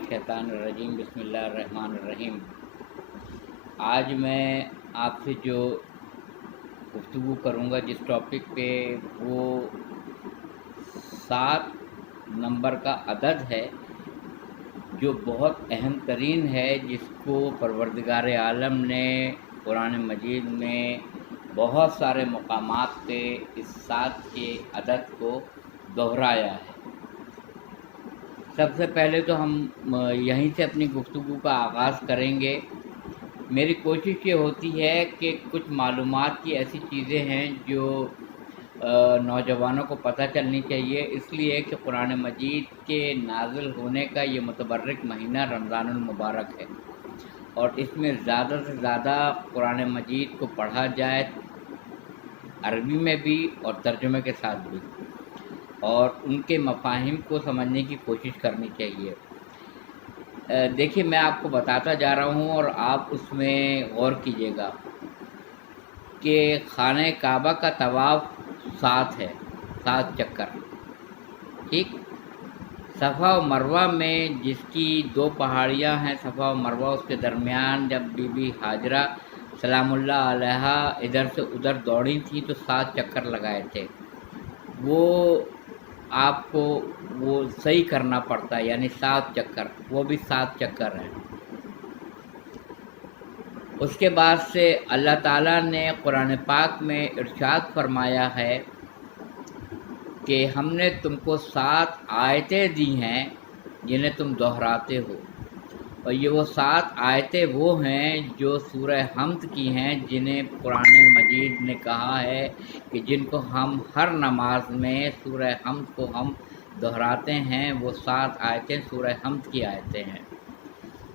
मिनश्शैतानिर रजीम बिस्मिल्लाहिर रहमानिर रहीम। आज मैं आपसे जो गुफ्तगू करूँगा जिस टॉपिक पे, वो 7 नंबर का अदद है जो बहुत अहम तरीन है, जिसको परवरदिगार आलम ने कुरान मजीद में बहुत सारे मकामात पे इस 7 के अदद को दोहराया है। सबसे पहले तो हम यहीं से अपनी गुफ्तगू का आगाज़ करेंगे। मेरी कोशिश ये होती है कि कुछ मालूमात की ऐसी चीज़ें हैं जो नौजवानों को पता चलनी चाहिए, इसलिए कि कुरान मजीद के नाज़िल होने का ये मुतबर्रिक महीना रमज़ानुल मुबारक है और इसमें ज़्यादा से ज़्यादा कुरान मजीद को पढ़ा जाए, अरबी में भी और तर्जुमे के साथ भी, और उनके मफाहिम को समझने की कोशिश करनी चाहिए। देखिए, मैं आपको बताता जा रहा हूँ और आप उसमें गौर कीजिएगा कि खाने काबा का तवाफ़ 7 है, 7 चक्कर। ठीक, सफ़ा और मरवा में जिसकी 2 पहाड़ियाँ हैं, सफ़ा और मरवा, उसके दरमियान जब बीबी हाजरा सलामुल्लाह अलैहा इधर से उधर दौड़ी थी तो 7 चक्कर लगाए थे। वो आपको वो सही करना पड़ता है, यानी 7 चक्कर, वो भी 7 चक्कर हैं। उसके बाद से अल्लाह ताला ने कुरान पाक में इरशाद फरमाया है कि हमने तुमको 7 आयतें दी हैं जिन्हें तुम दोहराते हो, और ये वो 7 आयतें वो हैं जो सूरह हम्द की हैं, जिन्हें कुरान मजीद ने कहा है कि जिनको हम हर नमाज में सूरह हम्द को हम दोहराते हैं। वो 7 आयतें सूरह हम्द की आयतें हैं।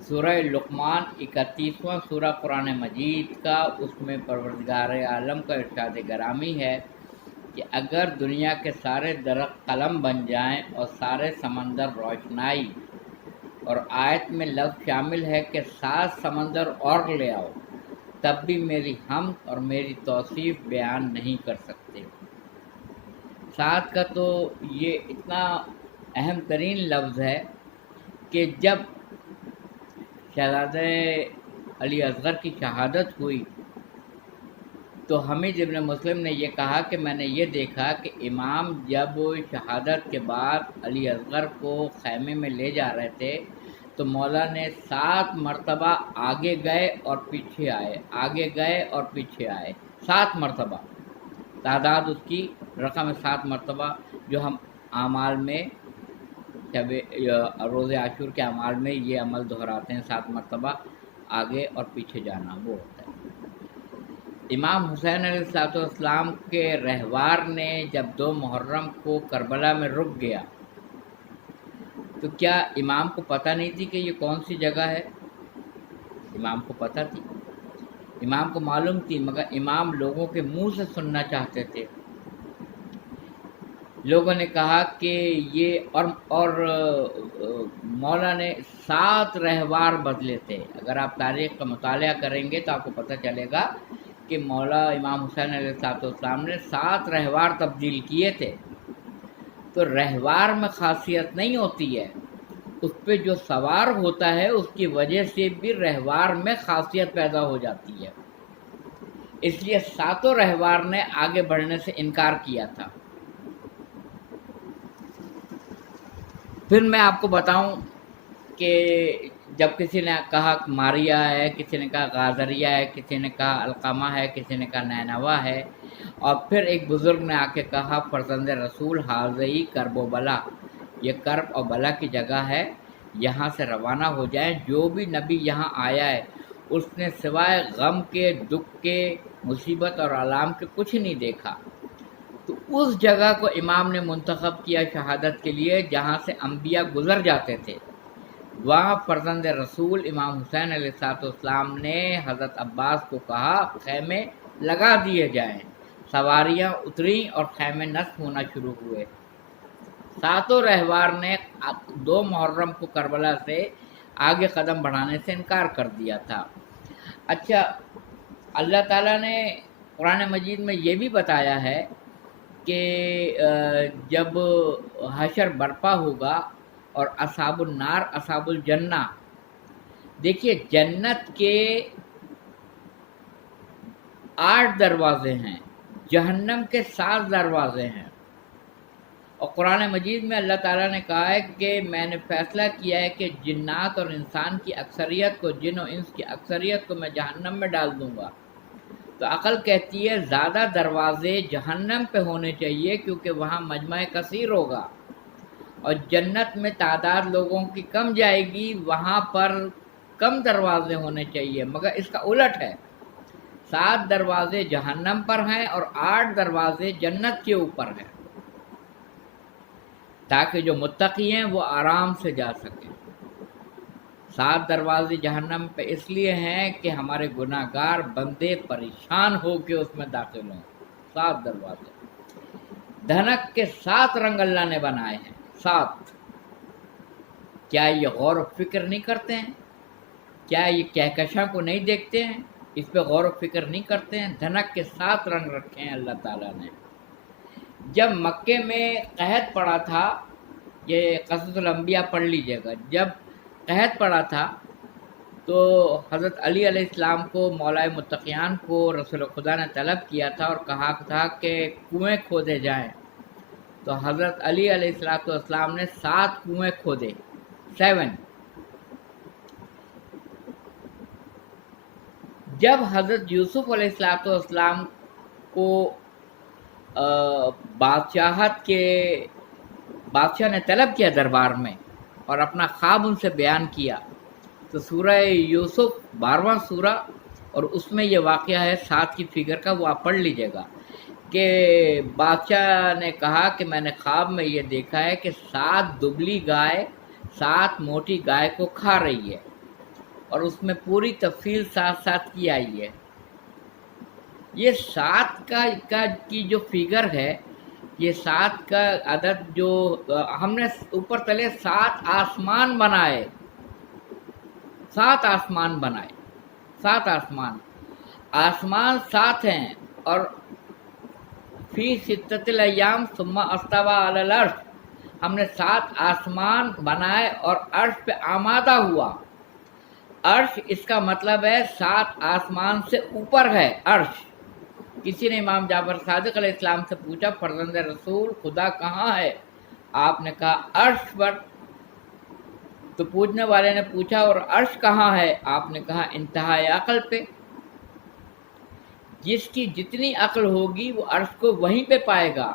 सूरह लुक़मान 31वां सूरह कुरान मजीद का, उसमें परवरदिगार आलम का इरशाद गरामी है कि अगर दुनिया के सारे दरख्त कलम बन जाएं और सारे समंदर रोशनाई, और आयत में लफ्ज़ शामिल है कि 7 समंदर और ले आओ, तब भी मेरी हम्द और मेरी तौसीफ़ बयान नहीं कर सकते। 7 का तो ये इतना अहम तरीन लफ्ज़ है कि जब शहज़ादे अली असगर की शहादत हुई तो हमीद इब्न मुस्लिम ने यह कहा कि मैंने ये देखा कि इमाम जब शहादत के बाद अली असगर को खैमे में ले जा रहे थे तो मौला ने 7 मरतबा आगे गए और पीछे आए, आगे गए और पीछे आए, 7 मरतबा। तादाद उसकी रकम 7 मरतबा, जो हम आमाल में जब रोज़ आशूर के अमाल में ये अमल दोहराते हैं, 7 मरतबा आगे और पीछे जाना, वो होता है। इमाम हुसैन अलैहिस्सलाम के रहवार ने जब 2 मुहर्रम को करबला में रुक गया तो क्या इमाम को पता नहीं थी कि ये कौन सी जगह है? इमाम को पता थी, इमाम को मालूम थी, मगर इमाम लोगों के मुंह से सुनना चाहते थे। लोगों ने कहा कि ये और मौला ने 7 रहवार बदले थे। अगर आप तारीख़ का मुताला करेंगे तो आपको पता चलेगा कि मौला इमाम हुसैन अलैहिस्सलाम ने 7 रहवार तब्दील किए थे। तो रहवार में खासियत नहीं होती है, उस पर जो सवार होता है उसकी वजह से भी रहवार में खासियत पैदा हो जाती है। इसलिए 7 रहवार ने आगे बढ़ने से इनकार किया था। फिर मैं आपको बताऊं कि जब किसी ने कहा मारिया है, किसी ने कहा गाजरिया है, किसी ने कहा अलकामा है, किसी ने कहा नैनवा है, और फिर एक बुज़ुर्ग ने आके कहा फरजंद रसूल हाज़ई करब व बला, ये करब और बला की जगह है, यहाँ से रवाना हो जाए। जो भी नबी यहाँ आया है उसने सिवाय गम के, दुख के, मुसीबत और आलाम के कुछ नहीं देखा। तो उस जगह को इमाम ने मुंतखब किया शहादत के लिए जहाँ से अंबिया गुज़र जाते थे। वहाँ फरजंद रसूल इमाम हुसैन अलैहिस्सलाम ने हज़रत अब्बास को कहा खैमे लगा दिए जाएं। सवारियाँ उतरी और खैमे नस्ब होना शुरू हुए। 7 रहवार ने 2 मुहर्रम को करबला से आगे कदम बढ़ाने से इनकार कर दिया था। अच्छा, अल्लाह ताला ने कुरान मजीद में ये भी बताया है कि जब हशर बर्पा होगा اور اصحاب النار اصحاب الجنہ. دیکھیے جنت کے 8 دروازے ہیں، جہنم کے 7 دروازے ہیں. اور قرآن مجید میں اللہ تعالیٰ نے کہا ہے کہ میں نے فیصلہ کیا ہے کہ جنات اور انسان کی اکثریت کو، جن و انس کی اکثریت کو میں جہنم میں ڈال دوں گا. تو عقل کہتی ہے زیادہ دروازے جہنم پہ ہونے چاہیے کیونکہ وہاں مجمع کثیر ہوگا، اور جنت میں تعداد لوگوں کی کم جائے گی، وہاں پر کم دروازے ہونے چاہیے. مگر اس کا الٹ ہے، 7 دروازے جہنم پر ہیں اور 8 دروازے جنت کے اوپر ہیں، تاکہ جو متقی ہیں وہ آرام سے جا سکیں. 7 دروازے جہنم پہ اس لیے ہیں کہ ہمارے گناہ گار بندے پریشان ہو کے اس میں داخل ہوں. 7 دروازے. دھنک کے 7 رنگ اللہ نے بنائے ہیں، 7. کیا یہ غور و فکر نہیں کرتے ہیں؟ کیا یہ کہکشاں کو نہیں دیکھتے ہیں؟ اس پہ غور و فکر نہیں کرتے ہیں؟ دھنک کے 7 رنگ رکھے ہیں اللہ تعالیٰ نے. جب مکے میں قحط پڑا تھا، یہ قصص الانبیاء پڑھ لیجیے گا، جب قحط پڑا تھا تو حضرت علی علیہ السلام کو، مولائے متقیان کو رسول خدا نے طلب کیا تھا اور کہا تھا کہ کنویں کھودے جائیں. تو حضرت علی علیہ السلام نے 7 کنویں کھودے، 7. جب حضرت یوسف علیہ السلام کو بادشاہ نے طلب کیا دربار میں اور اپنا خواب ان سے بیان کیا، تو سورہ یوسف 12واں سورہ، اور اس میں یہ واقعہ ہے 7 کی فگر کا، وہ آپ پڑھ لیجیے گا کہ بادشاہ نے کہا کہ میں نے خواب میں یہ دیکھا ہے کہ 7 دبلی گائے 7 موٹی گائے کو کھا رہی ہے، اور اس میں پوری تفصیل ساتھ کی آئی ہے. یہ 7 کی جو فگر ہے، یہ 7 کا عدد جو ہم نے اوپر تلے 7 آسمان بنائے، 7 آسمان بنائے، 7 آسمان 7 ہیں. اور فی 6 ایام ثم استوی علی العرش، ہم نے 7 آسمان بنائے اور عرش پہ آمادہ ہوا. عرش اس کا مطلب ہے 7 آسمان سے اوپر ہے عرش. کسی نے امام جعفر صادق علیہ السلام سے پوچھا فرزند رسول خدا کہاں ہے؟ آپ نے کہا عرش پر. تو پوچھنے والے نے پوچھا اور عرش کہاں ہے؟ آپ نے کہا انتہائی عقل پہ. جس کی جتنی عقل ہوگی وہ عرش کو وہیں پہ پائے گا.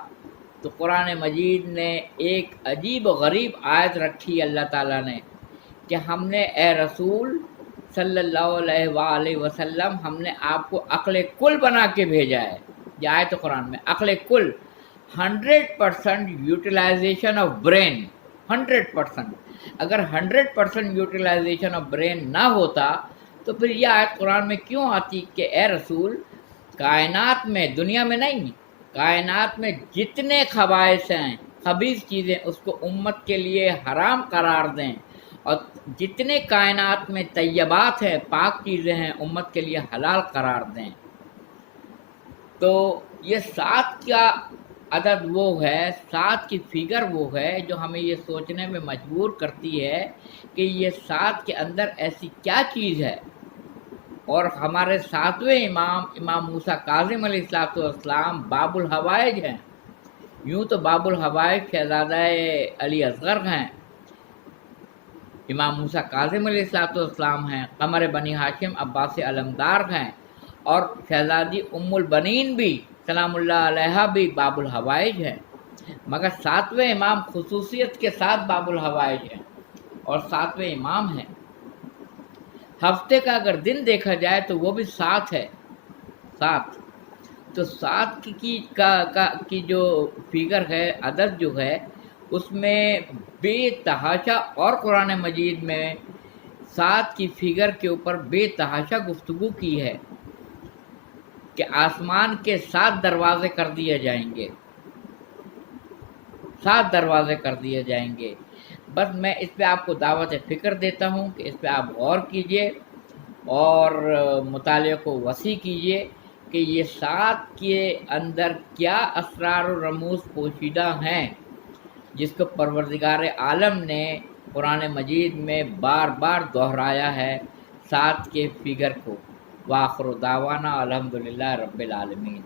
تو قرآن مجید نے ایک عجیب و غریب آیت رکھی اللہ تعالیٰ نے کہ ہم نے اے رسول صلی اللہ علیہ وآلہ وسلم، ہم نے آپ کو عقل کل بنا کے بھیجا ہے. یہ آیت قرآن میں عقل کل، 100% یوٹیلائزیشن آف برین، 100%. اگر 100% یوٹیلائزیشن آف برین نہ ہوتا تو پھر یہ آیت قرآن میں کیوں آتی کہ اے رسول کائنات میں، دنیا میں نہیں، کائنات میں جتنے خبائث ہیں، خبیث چیزیں، اس کو امت کے لیے حرام قرار دیں، اور جتنے کائنات میں طیبات ہیں، پاک چیزیں ہیں، امت کے لیے حلال قرار دیں. تو یہ 7 کا عدد وہ ہے، 7 کی فگر وہ ہے جو ہمیں یہ سوچنے میں مجبور کرتی ہے کہ یہ 7 کے اندر ایسی کیا چیز ہے. اور ہمارے 7ویں امام موسیٰ کاظم علیہ السلام باب الحوائج ہیں. یوں تو باب الحوائج شہزادہ علی اصغر ہیں، امام موسیٰ کاظم علیہ السلام ہیں، قمر بنی ہاشم عباس علمدار ہیں، اور شہزادی ام البنین بھی سلام اللہ علیہ بھی باب الحوائج ہیں. مگر 7ویں امام خصوصیت کے ساتھ باب الحوائج ہیں اور 7ویں امام ہیں. ہفتے کا اگر دن دیکھا جائے تو وہ بھی 7 ہے، 7. تو 7 کی جو فگر ہے، عدد جو ہے، اس میں بے تحاشا، اور قرآن مجید میں 7 کی فگر کے اوپر بے تحاشا گفتگو کی ہے کہ آسمان کے 7 دروازے کر دیے جائیں گے، 7 دروازے کر دیے جائیں گے. بس میں اس پہ آپ کو دعوت فکر دیتا ہوں کہ اس پہ آپ غور کیجئے اور مطالعے کو وسیع کیجئے کہ یہ 7 کے اندر کیا اسرار و رموز پوشیدہ ہیں جس کو پروردگار عالم نے قرآن مجید میں بار بار دہرایا ہے 7 کے فگر کو۔ وآخر دعوانا الحمدللہ رب العالمین۔